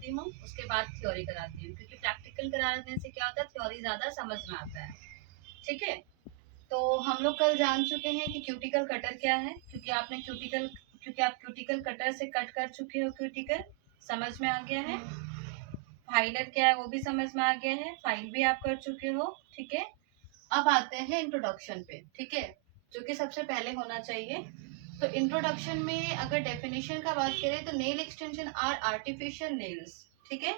कराती हूँ, उसके बाद थ्योरी कराती हूँ, क्योंकि प्रैक्टिकल कराने से क्या होता है, थ्योरी ज़्यादा समझ में आता है। ठीक है, तो हम लोग कल जान चुके हैं कि क्यूटिकल कटर क्या है, क्योंकि आप क्यूटिकल कटर से कट कर चुके हो, क्यूटिकल समझ में आ गया है। फाइलर क्या है वो भी समझ में आ गया है, फाइल भी आप कर चुके हो। ठीक है, अब आते हैं इंट्रोडक्शन पे। ठीक है, जो कि सबसे पहले होना चाहिए। तो इंट्रोडक्शन में अगर डेफिनेशन का बात करें तो nail extension or artificial nails. ठीक है,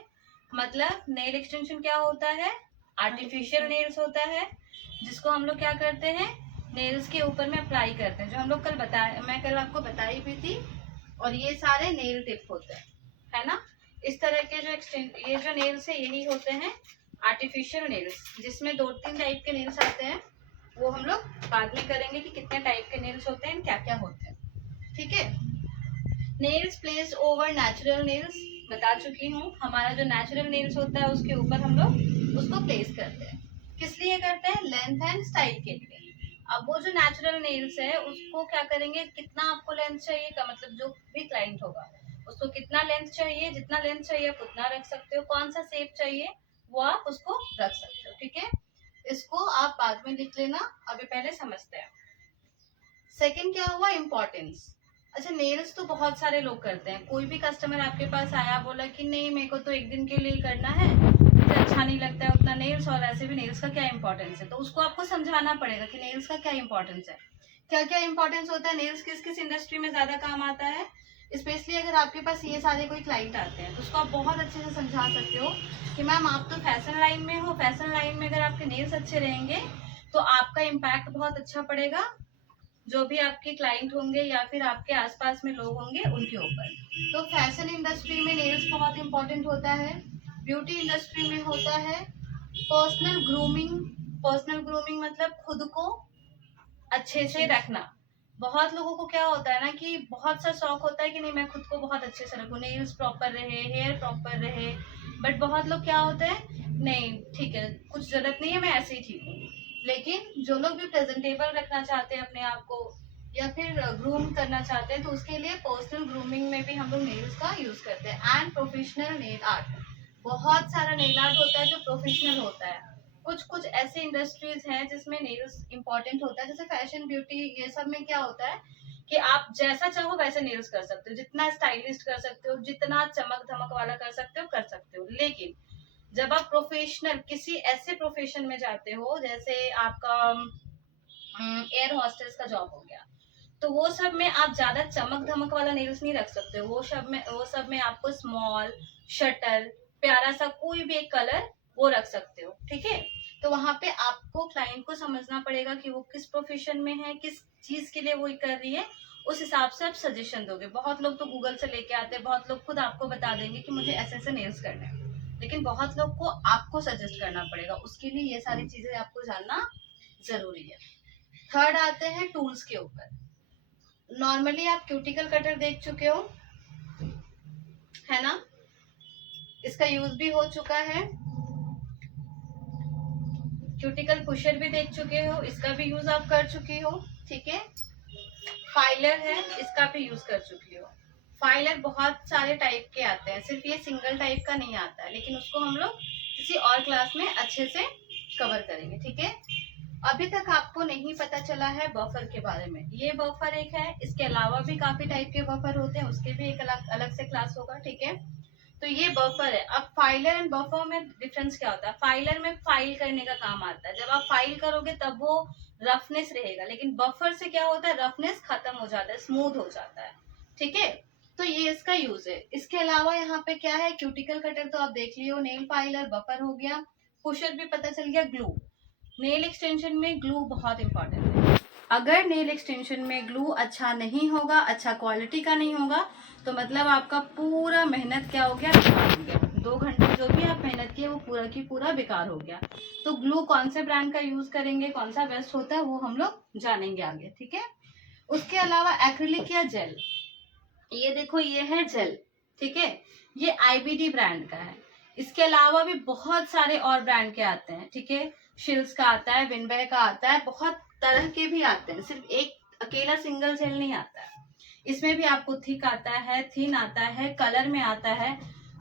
मतलब नेल एक्सटेंशन क्या होता है, आर्टिफिशियल नेल्स होता है, जिसको हम लोग क्या करते हैं, नेल्स के ऊपर में अप्लाई करते हैं, जो हम लोग मैं कल आपको बताई भी थी। और ये सारे नेल टिप होते हैं, है ना। इस तरह के ये जो नेल्स है यही होते हैं आर्टिफिशियल नेल्स, जिसमें 2-3 टाइप के नेल्स आते हैं। वो हम लोग बाद में करेंगे कि कितने टाइप के नेल्स होते हैं, क्या क्या होते हैं। ठीक है, nails place over natural nails बता चुकी हूँ। हमारा जो नेचुरल नेल्स होता है उसके ऊपर हम लोग उसको प्लेस करते हैं। किस लिए करते हैं, लेंथ एंड स्टाइल के लिए। अब वो जो नेचुरल नेल्स है उसको क्या करेंगे, कितना आपको लेंथ चाहिए का मतलब जो भी क्लाइंट होगा उसको कितना लेंथ चाहिए, जितना लेंथ चाहिए आप उतना रख सकते हो, कौन सा शेप चाहिए वो आप उसको रख सकते हो। ठीक है, इसको आप बाद में लिख लेना, अभी पहले समझते हैं। सेकंड क्या हुआ, इम्पोर्टेंस। अच्छा, नेल्स तो बहुत सारे लोग करते हैं। कोई भी कस्टमर आपके पास आया, बोला कि नहीं मेरे को तो एक दिन के लिए करना है, मुझे अच्छा नहीं लगता है उतना नेल्स, और ऐसे भी नेल्स का क्या इंपॉर्टेंस है, तो उसको आपको समझाना पड़ेगा कि नेल्स का क्या इंपॉर्टेंस है, क्या क्या इंपॉर्टेंस होता है, नेल्स किस किस इंडस्ट्री में ज्यादा काम आता है। स्पेशली अगर आपके पास ये सारे कोई क्लाइंट आते हैं तो उसको आप बहुत अच्छे से समझा सकते हो कि मैम आप तो फैशन लाइन में हो, फैशन लाइन में अगर आपके नेल्स अच्छे रहेंगे तो आपका इम्पैक्ट बहुत अच्छा पड़ेगा जो भी आपके क्लाइंट होंगे या फिर आपके आसपास में लोग होंगे उनके ऊपर। तो फैशन इंडस्ट्री में नेल्स बहुत इंपॉर्टेंट होता है, ब्यूटी इंडस्ट्री में होता है पर्सनल ग्रूमिंग। पर्सनल ग्रूमिंग मतलब खुद को अच्छे से रखना। बहुत लोगों को क्या होता है ना कि बहुत सा शौक होता है कि नहीं मैं खुद को बहुत अच्छे से रखूं, नेल्स प्रॉपर रहे, हेयर प्रॉपर रहे, बट बहुत लोग क्या होते हैं, नहीं ठीक है कुछ जरूरत नहीं है मैं ऐसे ही ठीक हूँ। लेकिन जो लोग भी प्रेजेंटेबल रखना चाहते हैं अपने आप को या फिर ग्रूम करना चाहते हैं तो उसके लिए पर्सनल ग्रूमिंग में भी हम लोग नेल्स का यूज करते हैं। एंड प्रोफेशनल नेल आर्ट, बहुत सारा नेल आर्ट होता है जो प्रोफेशनल होता है। कुछ कुछ ऐसे इंडस्ट्रीज हैं जिसमें नेल्स इंपॉर्टेंट होता है, जैसे फैशन ब्यूटी ये सब में क्या होता है कि आप जैसा चाहो वैसे नेल्स कर सकते हो, जितना स्टाइलिस्ट कर सकते हो, जितना चमक धमक वाला कर सकते हो। लेकिन जब आप प्रोफेशनल किसी ऐसे प्रोफेशन में जाते हो जैसे आपका एयर हॉस्टेस का जॉब हो गया, तो वो सब में आप ज्यादा चमक धमक वाला नेल्स नहीं रख सकते हो। वो सब में आपको स्मॉल शटल प्यारा सा कोई भी एक कलर वो रख सकते हो। ठीक है, तो वहां पे आपको क्लाइंट को समझना पड़ेगा कि वो किस प्रोफेशन में है, किस चीज के लिए वो कर रही है, उस हिसाब से आप सजेशन दोगे। बहुत लोग तो गूगल से लेके आते हैं, बहुत लोग खुद आपको बता देंगे कि मुझे ऐसे ऐसे नेल्स करने हैं, लेकिन बहुत लोग को आपको सजेस्ट करना पड़ेगा, उसके लिए ये सारी चीजें आपको जानना जरूरी है। थर्ड आते हैं टूल्स के ऊपर। नॉर्मली आप क्यूटिकल कटर देख चुके हो, है ना, इसका यूज भी हो चुका है। क्यूटिकल पुशर भी देख चुके हो, इसका भी यूज आप कर चुके हो। ठीक है, फाइलर है, इसका भी यूज कर चुकी हो। फाइलर बहुत सारे टाइप के आते हैं, सिर्फ ये सिंगल टाइप का नहीं आता है, लेकिन उसको हम लोग किसी और क्लास में अच्छे से कवर करेंगे। ठीक है, अभी तक आपको नहीं पता चला है बफर के बारे में। ये बफर एक है, इसके अलावा भी काफी टाइप के बफर होते हैं, उसके भी एक अलग से क्लास होगा। ठीक है, तो ये बफर है। अब फाइलर एंड बफर में डिफरेंस क्या होता है, फाइलर में फाइल करने का काम आता है, जब आप फाइल करोगे तब वो रफनेस रहेगा, लेकिन बफर से क्या होता है, रफनेस खत्म हो जाता है, स्मूथ हो जाता है। ठीक है, तो ये इसका यूज है। इसके अलावा यहाँ पे क्या है, क्यूटिकल कटर तो आप देख लियो, नेल फाइलर बफर हो गया, पुशर भी पता चल गया, ग्लू। नेल एक्सटेंशन में ग्लू बहुत इंपॉर्टेंट है। अगर नेल एक्सटेंशन में ग्लू अच्छा नहीं होगा, अच्छा क्वालिटी का नहीं होगा, तो मतलब आपका पूरा मेहनत क्या हो गया, बेकार हो गया। 2 घंटे जो भी आप मेहनत किए वो पूरा की पूरा बेकार हो गया। तो ग्लू कौन से ब्रांड का यूज करेंगे, कौन सा बेस्ट होता है वो हम लोग जानेंगे आगे। ठीक है, उसके अलावा एक्रिलिक या जेल, ये देखो ये है जेल। ठीक है, ये आईबीडी ब्रांड का है। इसके अलावा भी बहुत सारे और ब्रांड के आते हैं। ठीक है, शिल्स का आता है, विनबे का आता है, बहुत तरह के भी आते हैं, सिर्फ एक अकेला सिंगल जेल नहीं आता है। इसमें भी आपको थिक आता है, थिन आता है, कलर में आता है,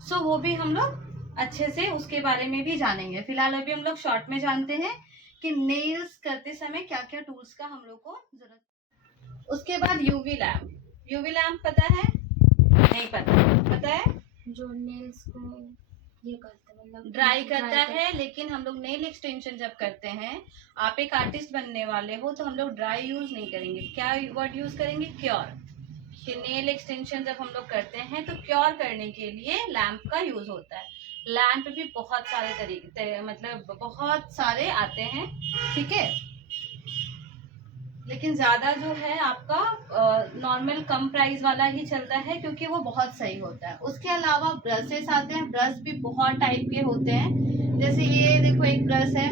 सो वो भी हम लोग अच्छे से उसके बारे में भी जानेंगे। फिलहाल अभी हम लोग शॉर्ट में जानते हैं कि नेल्स करते समय क्या क्या टूल्स का हम लोग को जरूरत। उसके बाद यूवी लैम्प। यूवी लैम्प पता है? नहीं पता है? जो नेल्स को ये करता है, मतलब ड्राई करता है। लेकिन हम लोग नेल एक्सटेंशन जब करते हैं, आप एक आर्टिस्ट बनने वाले हो, तो हम लोग ड्राई यूज नहीं करेंगे। क्या वर्ड यूज करेंगे? क्योर। कि नेल एक्सटेंशन जब हम लोग करते हैं तो क्योर करने के लिए लैंप का यूज होता है। लैंप भी बहुत सारे तरीके, मतलब बहुत सारे आते हैं, ठीक है। लेकिन ज्यादा जो है आपका नॉर्मल कम प्राइस वाला ही चलता है, क्योंकि वो बहुत सही होता है। उसके अलावा ब्रशेस आते हैं। ब्रश भी बहुत टाइप के होते हैं। जैसे ये देखो एक ब्रश है,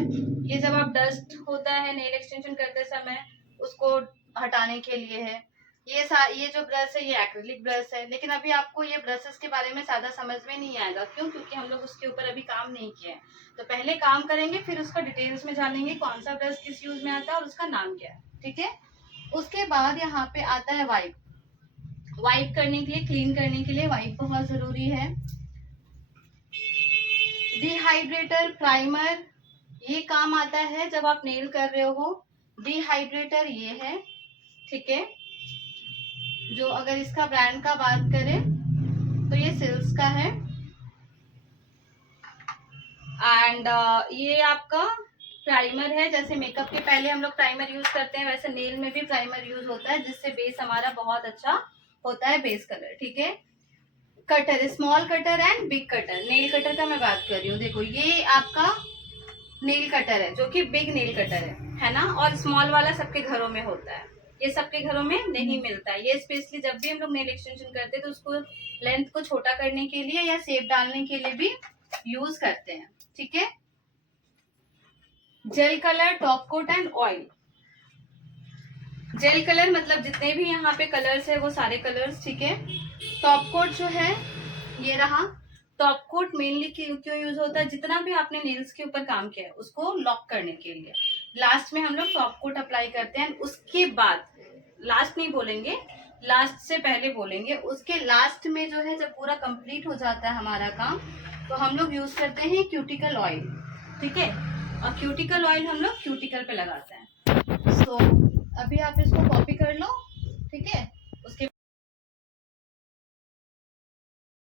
ये जब आप डस्ट होता है नेल एक्सटेंशन करते समय उसको हटाने के लिए है। ये जो ब्रश है ये एक्रिलिक ब्रश है। लेकिन अभी आपको ये ब्रशेस के बारे में ज्यादा समझ में नहीं आएगा। क्यों? क्योंकि हम लोग उसके ऊपर अभी काम नहीं किए हैं। तो पहले काम करेंगे, फिर उसका डिटेल्स में जानेंगे कौन सा ब्रश किस यूज में आता है और उसका नाम क्या है, ठीक है। उसके बाद यहाँ पे आता है वाइप। वाइप करने के लिए, क्लीन करने के लिए वाइप बहुत जरूरी है। डिहाइड्रेटर, प्राइमर, ये काम आता है जब आप नेल कर रहे हो। डिहाइड्रेटर ये है, ठीक है। जो अगर इसका ब्रांड का बात करें तो ये सिल्स का है। एंड ये आपका प्राइमर है। जैसे मेकअप के पहले हम लोग प्राइमर यूज करते हैं, वैसे नेल में भी प्राइमर यूज होता है, जिससे बेस हमारा बहुत अच्छा होता है, बेस कलर, ठीक है। Cutter, small cutter and big cutter. Nail cutter का मैं बात कर रही हूँ। देखो ये आपका नेल कटर है जो कि बिग नेल कटर है ना। और स्मॉल वाला सबके घरों में होता है, ये सबके घरों में नहीं मिलता है। ये स्पेशली जब भी हम लोग नेल एक्सटेंशन करते हैं तो उसको लेंथ को छोटा करने के लिए या शेप डालने के लिए भी यूज करते हैं, ठीक है। Gel colour, top coat and oil. Gel colour मतलब जितने भी यहाँ पे कलर्स है वो सारे कलर्स, ठीक है। टॉप कोट जो है ये रहा। टॉप कोट मेनली क्यों यूज होता है? जितना भी आपने नेल्स के ऊपर काम किया है उसको लॉक करने के लिए लास्ट में हम लोग टॉप कोट अप्लाई करते हैं। उसके बाद, लास्ट नहीं बोलेंगे, लास्ट से पहले बोलेंगे, उसके लास्ट में जो है जब पूरा कंप्लीट हो जाता है हमारा काम, तो हम लोग यूज करते हैं क्यूटिकल ऑयल, ठीक है। और क्यूटिकल ऑयल हम लोग क्यूटिकल पे लगाते हैं। सो अभी आप इसको कॉपी कर लो, ठीक है।